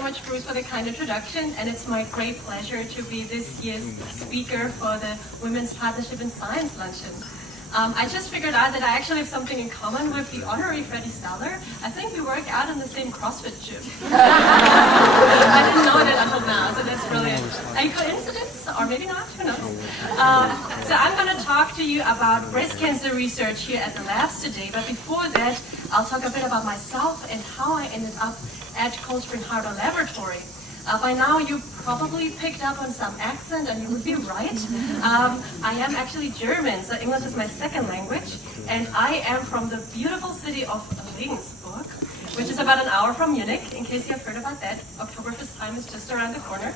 so much, Bruce, for the kind introduction, and it's my great pleasure to be this year's speaker for the Women's Partnership in Science Luncheon. I just figured out that I actually have something in common with the honorary Freddie Staller. I think we work out in the same CrossFit gym. I didn't know that until now, so that's brilliant. A coincidence, or maybe not, who knows? So I'm going to talk to you about breast cancer research here at the labs today, but before that, I'll talk a bit about myself and how I ended up at Cold Spring Harbor Laboratory. By now you probably picked up on some accent, and you would be right. I am actually German, so English is my second language, and I am from the beautiful city of Regensburg, which is about an hour from Munich, in case you have heard about that. Oktoberfest time is just around the corner.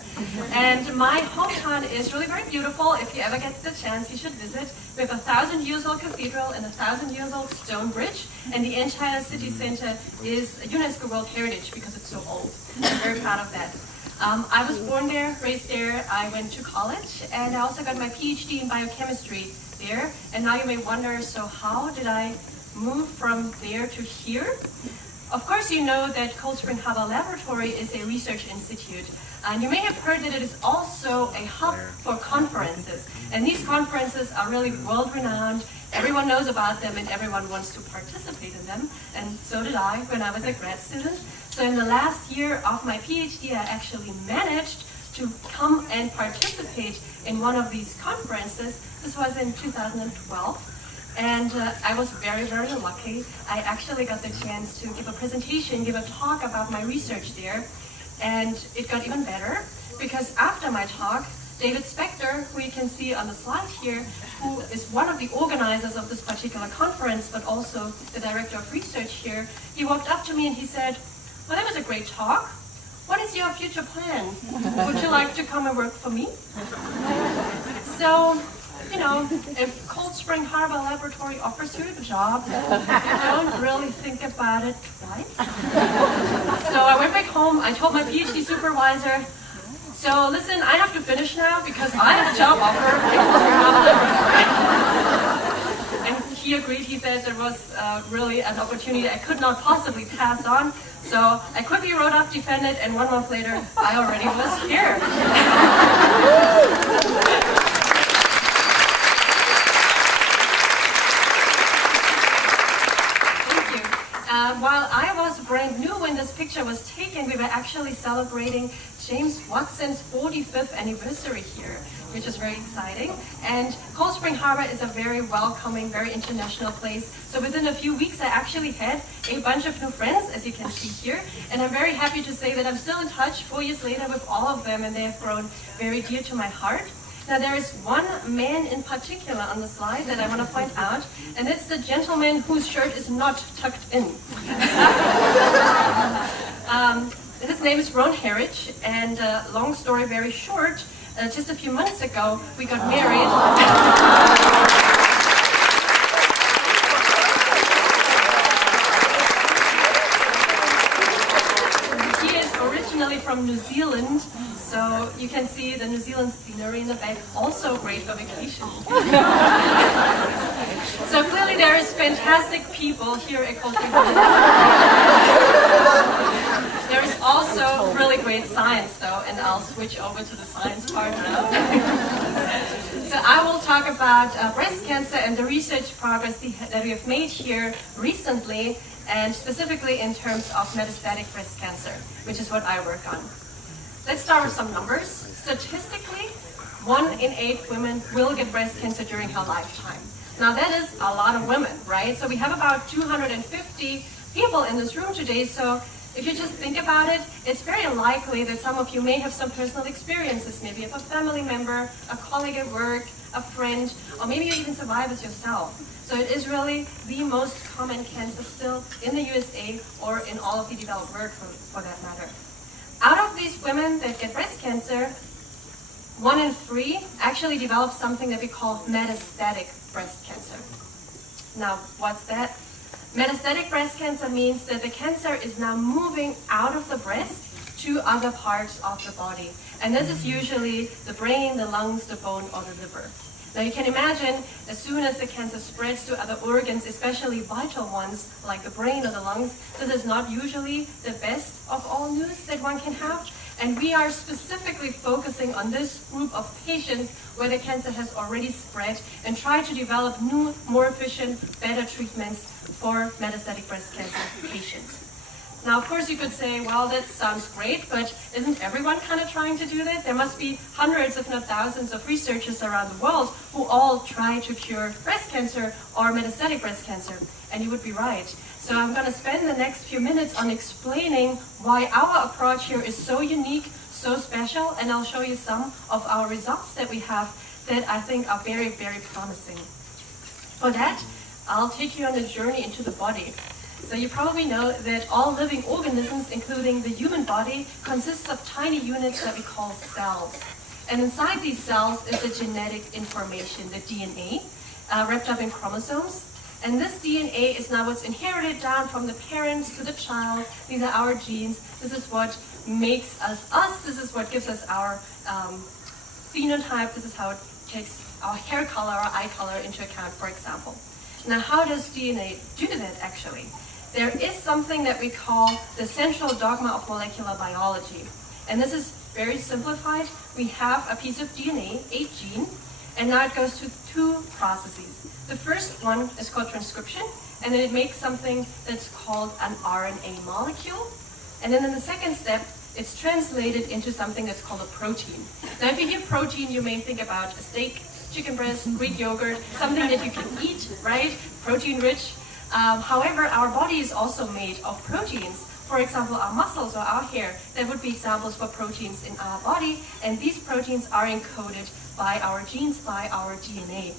And my hometown is really very beautiful. If you ever get the chance, you should visit. We have a 1,000-year-old cathedral and a 1,000-year-old stone bridge, and the entire city center is a UNESCO World Heritage because it's so old. I'm very proud of that. I was born there, raised there, I went to college, and I also got my Ph.D. in biochemistry there. And now you may wonder, so how did I move from there to here? Of course you know that Cold Spring Harbor Laboratory is a research institute. And you may have heard that it is also a hub for conferences. And these conferences are really world-renowned. Everyone knows about them and everyone wants to participate in them. And so did I when I was a grad student. So in the last year of my PhD, I actually managed to come and participate in one of these conferences. This was in 2012. And I was very, very lucky. I actually got the chance to give a presentation, give a talk about my research there. And it got even better, because after my talk, David Spector, who you can see on the slide here, who is one of the organizers of this particular conference, but also the director of research here, he walked up to me and he said, "Well, that was a great talk. What is your future plan? Would you like to come and work for me?" So, you know, if Cold Spring Harbor Laboratory offers you a job, you don't really think about it twice. So I went back home, I told my PhD supervisor, "So listen, I have to finish now because I have a job offer at Cold Spring Harbor Laboratory." And he agreed. He said there was really an opportunity I could not possibly pass on. So I quickly wrote up, defended, and 1 month later, I already was here. While I was brand new when this picture was taken, we were actually celebrating James Watson's 45th anniversary here, which is very exciting. And Cold Spring Harbor is a very welcoming, very international place. So within a few weeks, I actually had a bunch of new friends, as you can see here. And I'm very happy to say that I'm still in touch 4 years later with all of them, and they have grown very dear to my heart. Now there is one man in particular on the slide that I want to point out, and it's the gentleman whose shirt is not tucked in. His name is Ron Herridge, and long story very short, just a few months ago we got married. From New Zealand, so you can see the New Zealand scenery in the back, also great for vacation. So clearly there is fantastic people here at Cold Spring Harbor. There is also really great science though, and I'll switch over to the science part now. So I will talk about breast cancer and the research progress that we have made here recently, and specifically in terms of metastatic breast cancer, which is what I work on. Let's start with some numbers. Statistically, 1 in 8 women will get breast cancer during her lifetime. Now that is a lot of women, right? So we have about 250 people in this room today, so if you just think about it, it's very likely that some of you may have some personal experiences. Maybe you have a family member, a colleague at work, a friend, or maybe you even survive this yourself. So it is really the most common cancer still in the USA or in all of the developed world for that matter. Out of these women that get breast cancer, 1 in 3 actually develop something that we call metastatic breast cancer. Now, what's that? Metastatic breast cancer means that the cancer is now moving out of the breast to other parts of the body. And this is usually the brain, the lungs, the bone, or the liver. Now you can imagine, as soon as the cancer spreads to other organs, especially vital ones like the brain or the lungs, this is not usually the best of all news that one can have. And we are specifically focusing on this group of patients where the cancer has already spread and try to develop new, more efficient, better treatments for metastatic breast cancer patients. Now, of course, you could say, well, that sounds great, but isn't everyone kind of trying to do that? There must be hundreds, if not thousands, of researchers around the world who all try to cure breast cancer or metastatic breast cancer. And you would be right. So I'm going to spend the next few minutes on explaining why our approach here is so unique, so special, and I'll show you some of our results that we have that I think are very, very promising. For that, I'll take you on a journey into the body. So you probably know that all living organisms, including the human body, consists of tiny units that we call cells. And inside these cells is the genetic information, the DNA, wrapped up in chromosomes. And this DNA is now what's inherited down from the parents to the child. These are our genes. This is what makes us us. This is what gives us our phenotype. This is how it takes our hair color, our eye color into account, for example. Now, how does DNA do that, actually? There is something that we call the central dogma of molecular biology. And this is very simplified. We have a piece of DNA, a gene, and now it goes through two processes. The first one is called transcription, and then it makes something that's called an RNA molecule. And then in the second step, it's translated into something that's called a protein. Now, if you hear protein, you may think about a steak, chicken breast, Greek yogurt, something that you can eat, right? Protein rich. However, our body is also made of proteins. For example, our muscles or our hair, that would be examples for proteins in our body, and these proteins are encoded by our genes, by our DNA.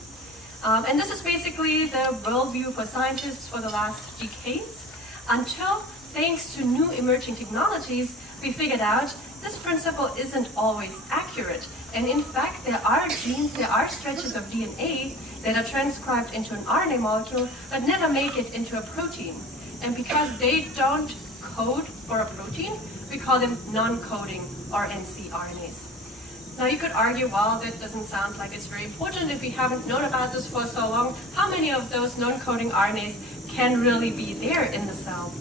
And this is basically the worldview for scientists for the last decades, until, thanks to new emerging technologies, we figured out this principle isn't always accurate. And in fact, there are genes, there are stretches of DNA that are transcribed into an RNA molecule but never make it into a protein. And because they don't code for a protein, we call them non-coding or ncRNAs. Now you could argue, well, that doesn't sound like it's very important if we haven't known about this for so long. How many of those non-coding RNAs can really be there in the cell?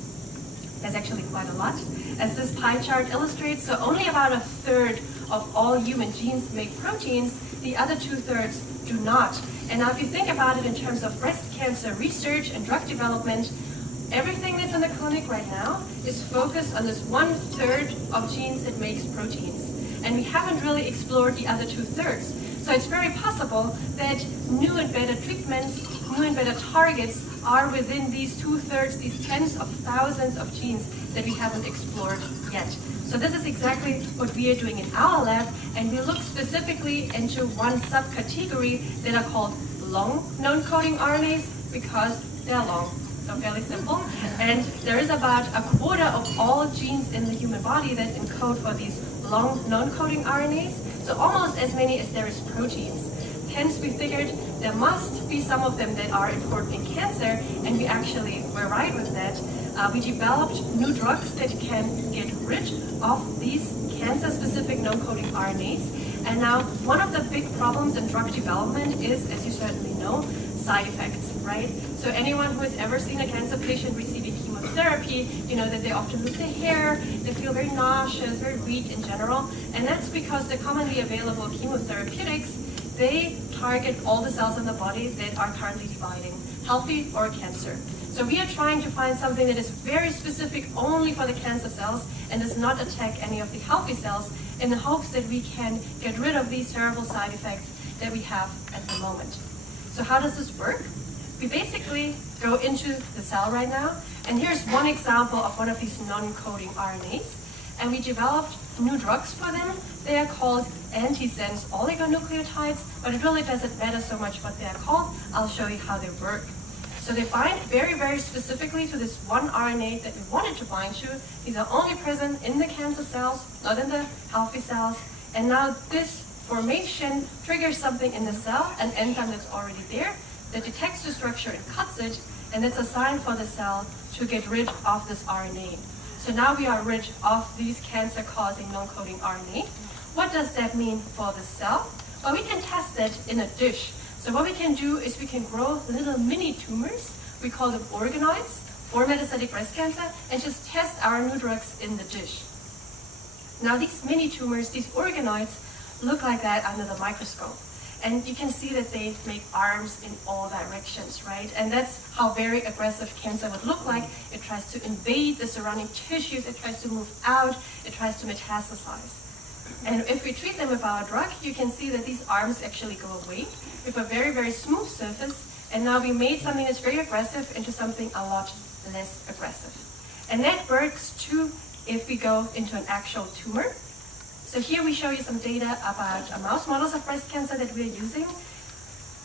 There's actually quite a lot. As this pie chart illustrates, so only about a third of all human genes make proteins, the other 2/3 do not. And now if you think about it in terms of breast cancer research and drug development, everything that's in the clinic right now is focused on this 1/3 of genes that makes proteins. And we haven't really explored the other 2/3. So it's very possible that new and better treatments, new and better targets are within these 2/3, these tens of thousands of genes that we haven't explored yet. So this is exactly what we are doing in our lab, and we look specifically into one subcategory that are called long non-coding RNAs because they're long. So fairly simple. And there is about a quarter of all genes in the human body that encode for these long non-coding RNAs. So almost as many as there is proteins. Hence we figured there must be some of them that are important in cancer, and we actually were right with that. We developed new drugs that can get rid of these cancer-specific non-coding RNAs. And now one of the big problems in drug development is, as you certainly know, side effects, right? So anyone who has ever seen a cancer patient receiving chemotherapy, you know that they often lose their hair, they feel very nauseous, very weak in general, and that's because the commonly available chemotherapeutics, they target all the cells in the body that are currently dividing, healthy or cancer. So we are trying to find something that is very specific only for the cancer cells and does not attack any of the healthy cells, in the hopes that we can get rid of these terrible side effects that we have at the moment. So how does this work? We basically go into the cell right now, and here's one example of one of these non-coding RNAs, and we developed new drugs for them. They are called Antisense oligonucleotides, but it really doesn't matter so much what they are called. I'll show you how they work. So they bind very, very specifically to this one RNA that we wanted to bind to. These are only present in the cancer cells, not in the healthy cells. And now this formation triggers something in the cell, an enzyme that's already there, that detects the structure and cuts it, and it's a sign for the cell to get rid of this RNA. So now we are rid of these cancer-causing non-coding RNA. What does that mean for the cell? Well, we can test it in a dish. So what we can do is we can grow little mini tumors, we call them organoids, for metastatic breast cancer, and just test our new drugs in the dish. Now these mini tumors, these organoids, look like that under the microscope. And you can see that they make arms in all directions, right? And that's how very aggressive cancer would look like. It tries to invade the surrounding tissues, it tries to move out, it tries to metastasize. And if we treat them with our drug, you can see that these arms actually go away with a very, very smooth surface. And now we made something that's very aggressive into something a lot less aggressive. And that works too if we go into an actual tumor. So here we show you some data about mouse models of breast cancer that we're using.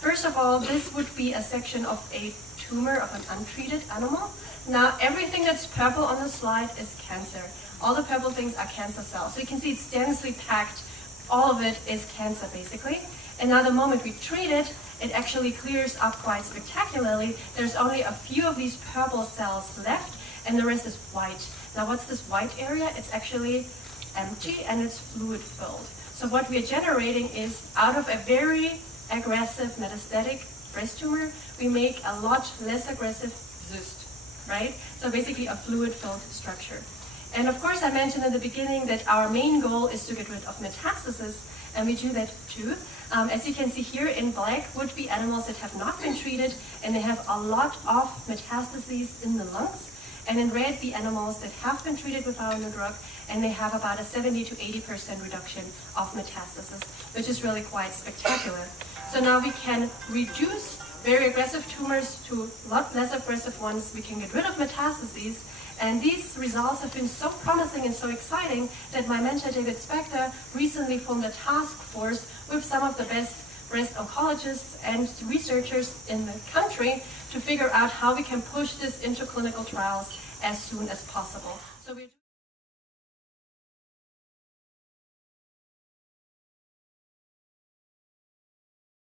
First of all, this would be a section of a tumor of an untreated animal. Now everything that's purple on the slide is cancer. All the purple things are cancer cells. So you can see it's densely packed. All of it is cancer basically. And now the moment we treat it, it actually clears up quite spectacularly. There's only a few of these purple cells left and the rest is white. Now what's this white area? It's actually empty and it's fluid filled. So what we're generating is out of a very aggressive metastatic breast tumor, we make a lot less aggressive cyst, right? So basically a fluid filled structure. And of course I mentioned in the beginning that our main goal is to get rid of metastasis, and we do that too. As you can see here in black would be animals that have not been treated and they have a lot of metastases in the lungs. And in red, the animals that have been treated with our new drug, and they have about a 70 to 80% reduction of metastasis, which is really quite spectacular. So now we can reduce very aggressive tumors to a lot less aggressive ones. We can get rid of metastases. And these results have been so promising and so exciting that my mentor, David Spector, recently formed a task force with some of the best breast oncologists and researchers in the country to figure out how we can push this into clinical trials as soon as possible. So